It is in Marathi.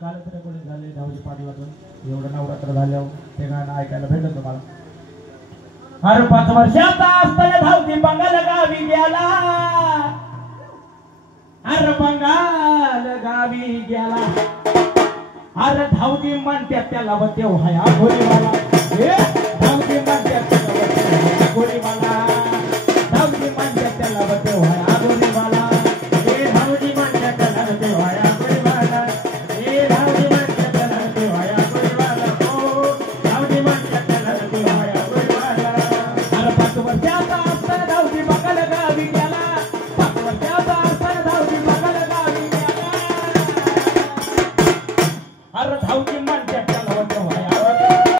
कालच रेकॉर्डिंग झाले धावजी पाटलातून. एवढं नवरात्र झाल्यावर ते गाणं ऐकायला भेटलं तुम्हाला. हर 5 वर्षाचा असताना धावजी बंगाल गावी गेला. अरे बंगाल गावी गेला. अरे धावजी म्हणतात त्याला व तेव हाया गोरीवाला. धावजी म्हणतात त्याला व तेव हाया गोरीवाला. धावजी म्हणतात त्याला व तेव हाया गोरीवाला. धावजी म्हणतात त्याला व तेव हाया गोरीवाला. धावजी म्हणतात त्याला व तेव हाया गोरीवाला. धावजी म्हणतात त्याला व तेव हाया गोरीवाला. अरे 5 वर्षाचा असताना धावजी बंगाल गावी गेला. 5 वर्षाचा असताना धावजी बंगाल गावी गेला. अरे धावजी